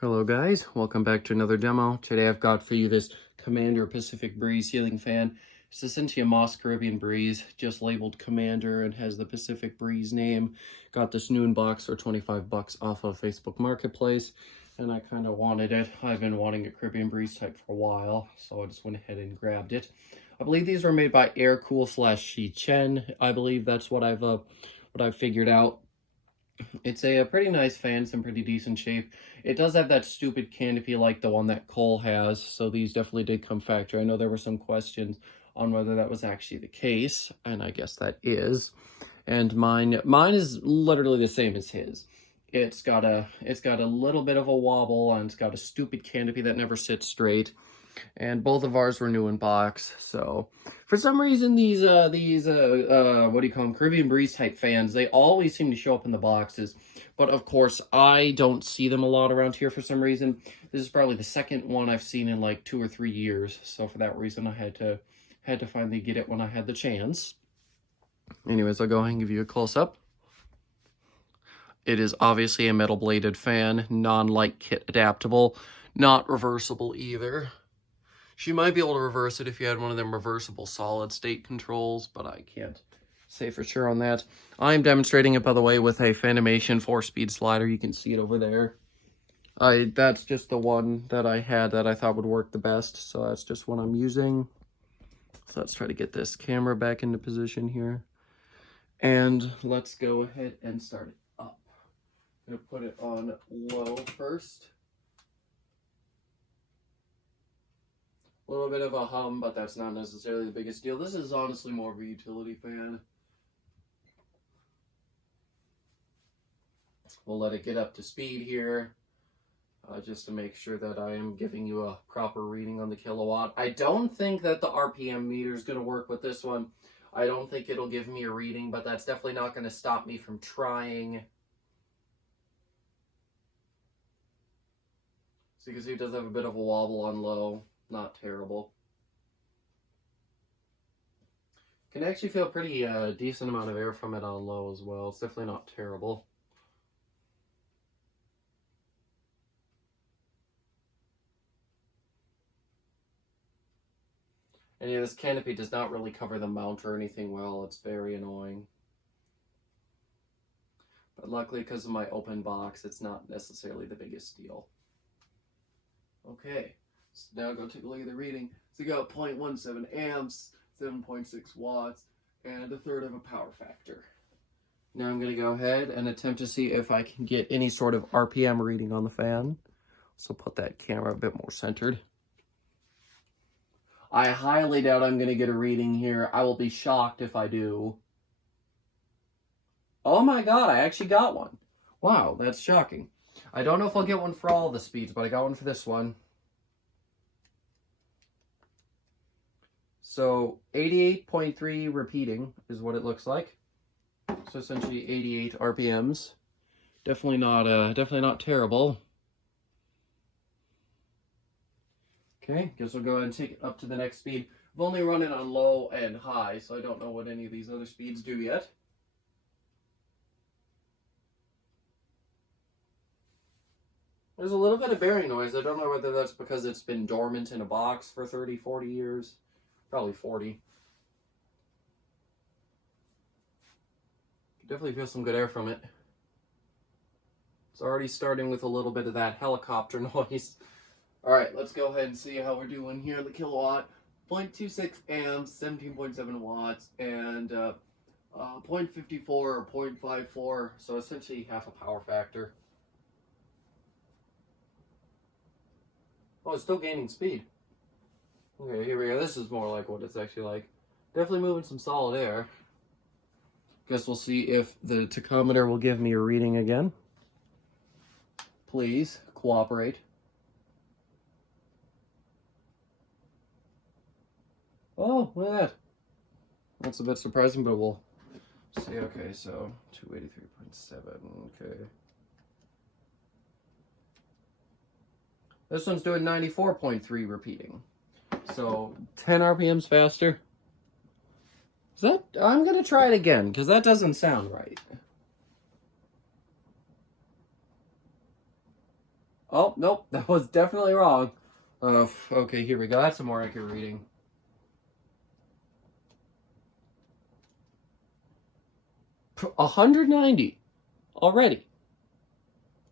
Hello guys, welcome back to another demo. Today I've got for you this Commander Pacific Breeze ceiling fan. It's essentially a Moss Caribbean Breeze, just labeled Commander and has the Pacific Breeze name. Got this new in box for 25 bucks off of Facebook Marketplace, and I kind of wanted it. I've been wanting a Caribbean Breeze type for a while, so I just went ahead and grabbed it. I believe these were made by Aircool/Shichen. I believe that's what I've figured out. It's a pretty nice fan, it's in pretty decent shape. It does have that stupid canopy like the one that Cole has, so these definitely did come factory. I know there were some questions on whether that was actually the case, and I guess that is. And mine is literally the same as his. It's got a little bit of a wobble, and it's got a stupid canopy that never sits straight. And both of ours were new in box, so for some reason these what do you call them, Caribbean Breeze type fans, they always seem to show up in the boxes, but of course I don't see them a lot around here for some reason. This is probably the second one I've seen in like 2 or 3 years, so for that reason I had to finally get it when I had the chance. Anyways, I'll go ahead and give you a close-up. It is obviously a metal bladed fan, non-light kit adaptable, not reversible either. She might be able to reverse it if you had one of them reversible solid state controls, but I can't say for sure on that. I'm demonstrating it, by the way, with a Fanimation 4-speed slider. You can see it over there. That's just the one that I had that I thought would work the best, so that's just what I'm using. So let's try to get this camera back into position here. And let's go ahead and start it up. I'm going to put it on low first. A little bit of a hum, but that's not necessarily the biggest deal. This is honestly more of a utility fan. We'll let it get up to speed here, just to make sure that I am giving you a proper reading on the kilowatt. I don't think that the RPM meter is going to work with this one. I don't think it'll give me a reading, but that's definitely not going to stop me from trying. So you can see it does have a bit of a wobble on low. Not terrible. Can actually feel pretty decent amount of air from it on low as well. It's definitely not terrible. And yeah, this canopy does not really cover the mount or anything well. It's very annoying. But luckily, because of my open box, it's not necessarily the biggest deal. Okay. So now go take a look at the reading. So you got 0.17 amps, 7.6 watts, and 1/3 of a power factor. Now I'm going to go ahead and attempt to see if I can get any sort of RPM reading on the fan. So put that camera a bit more centered. I highly doubt I'm going to get a reading here. I will be shocked if I do. Oh my god, I actually got one. Wow, that's shocking. I don't know if I'll get one for all the speeds, but I got one for this one. So 88.3 repeating is what it looks like. So essentially 88 RPMs. Definitely not terrible. Okay, guess we'll go ahead and take it up to the next speed. I've only run it on low and high, so I don't know what any of these other speeds do yet. There's a little bit of bearing noise. I don't know whether that's because it's been dormant in a box for 30, 40 years. Probably 40. Definitely feel some good air from it. It's already starting with a little bit of that helicopter noise. Alright, let's go ahead and see how we're doing here. The kilowatt, 0.26 amps, 17.7 watts, and 0.54 or 0.54, so essentially half a power factor. Oh, it's still gaining speed. Okay, here we go. This is more like what it's actually like. Definitely moving some solid air. Guess we'll see if the tachometer will give me a reading again. Please cooperate. Oh, look at that. That's a bit surprising, but we'll see. Okay, so 283.7. Okay. This one's doing 94.3 repeating. So 10 RPMs faster. Is that? I'm gonna try it again because that doesn't sound right. Oh, nope, that was definitely wrong. Okay, here we go. That's a more accurate reading. P- 190 already.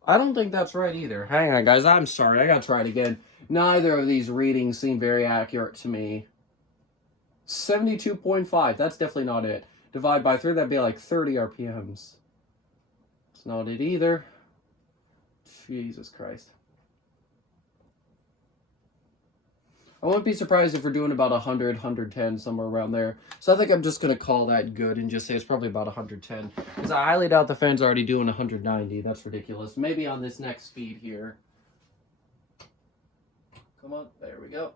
I don't think that's right either. Hang on, guys. I'm sorry. I gotta try it again. Neither of these readings seem very accurate to me. 72.5. That's definitely not it. Divide by 3, that'd be like 30 RPMs. It's not it either. Jesus Christ. I wouldn't be surprised if we're doing about 100, 110, somewhere around there. So I think I'm just going to call that good and just say it's probably about 110. Because I highly doubt the fan's already doing 190. That's ridiculous. Maybe on this next speed here. Come on. There we go.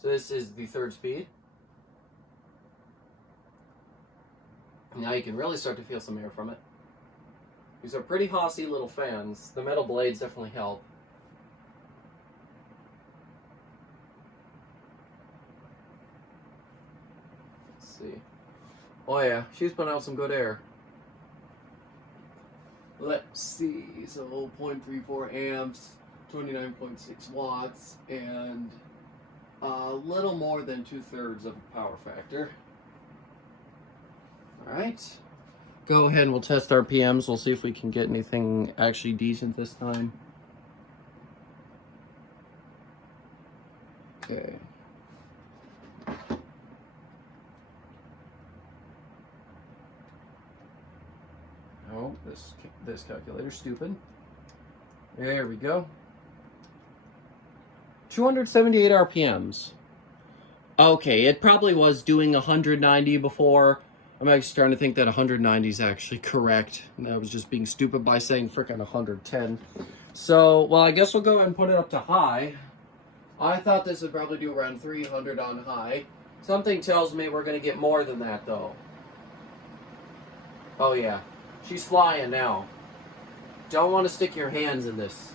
So this is the third speed. Now you can really start to feel some air from it. These are pretty hossy little fans. The metal blades definitely help. See. Oh yeah, she's putting out some good air. Let's see, so 0.34 amps, 29.6 watts, and a little more than 2/3 of a power factor. Alright. Go ahead and we'll test our PMs. We'll see if we can get anything actually decent this time. Okay. Oh, this calculator's stupid. There we go. 278 RPMs. Okay, it probably was doing 190 before. I'm actually starting to think that 190 is actually correct. And I was just being stupid by saying frickin' 110. So, well, I guess we'll go ahead and put it up to high. I thought this would probably do around 300 on high. Something tells me we're going to get more than that, though. Oh, yeah. She's flying now. Don't want to stick your hands in this.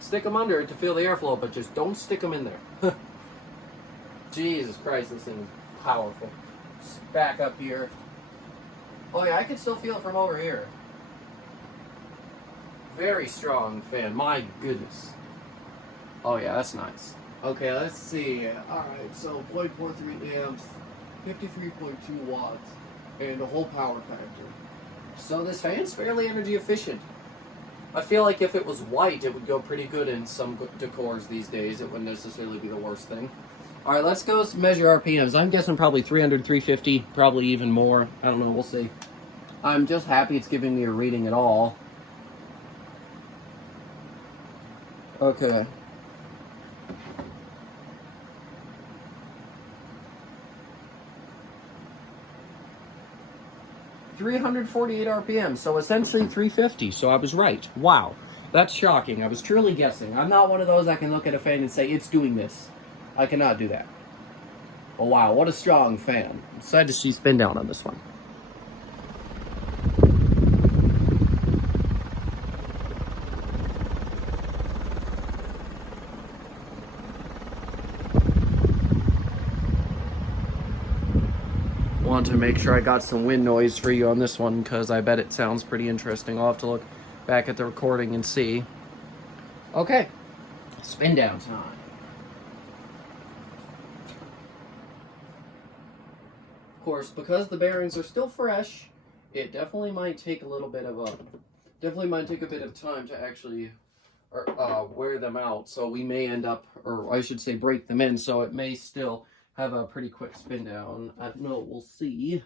Stick them under it to feel the airflow, but just don't stick them in there. Jesus Christ, this thing is powerful. Just back up here. Oh yeah, I can still feel it from over here. Very strong fan, my goodness. Oh yeah, that's nice. Okay, let's see. Alright, so 0.43 amps, 53.2 watts, and a whole power factor. So this fan's fairly energy efficient. I feel like if it was white, it would go pretty good in some decors these days. It wouldn't necessarily be the worst thing. Alright, let's go measure RPMs. I'm guessing probably 300, 350, probably even more. I don't know, we'll see. I'm just happy it's giving me a reading at all. Okay. $348 RPM, so essentially 350, so I was right. Wow, that's shocking. I was truly guessing. I'm not one of those that can look at a fan and say, it's doing this. I cannot do that. Oh wow, what a strong fan. I'm excited to see spin down on this one. Want to make sure I got some wind noise for you on this one because I bet it sounds pretty interesting. I'll have to look back at the recording and see. Okay, spin down time. Of course, because the bearings are still fresh, it definitely might take a little bit of time to actually wear them out. So we may end up, or I should say, break them in. So it may still have a pretty quick spin down. I don't know. We'll see.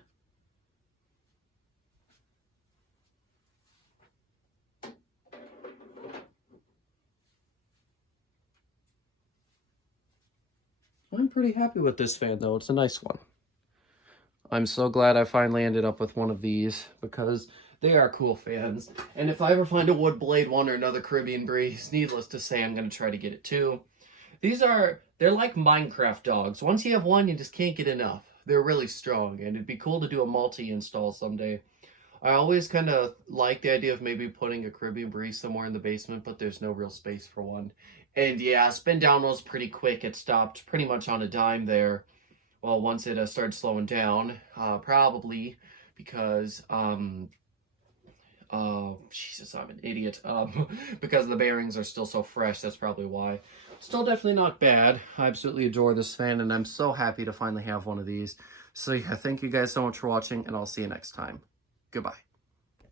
I'm pretty happy with this fan, though. It's a nice one. I'm so glad I finally ended up with one of these because they are cool fans. And if I ever find a wood blade one or another Caribbean breeze, needless to say, I'm going to try to get it too. They're like Minecraft dogs. Once you have one, you just can't get enough. They're really strong, and it'd be cool to do a multi-install someday. I always kind of like the idea of maybe putting a Caribbean breeze somewhere in the basement, but there's no real space for one. And yeah, spin down was pretty quick. It stopped pretty much on a dime there. Well, once it started slowing down, probably because Jesus, I'm an idiot. Because the bearings are still so fresh, that's probably why. Still definitely not bad. I absolutely adore this fan, and I'm so happy to finally have one of these. So yeah, thank you guys so much for watching, and I'll see you next time. Goodbye.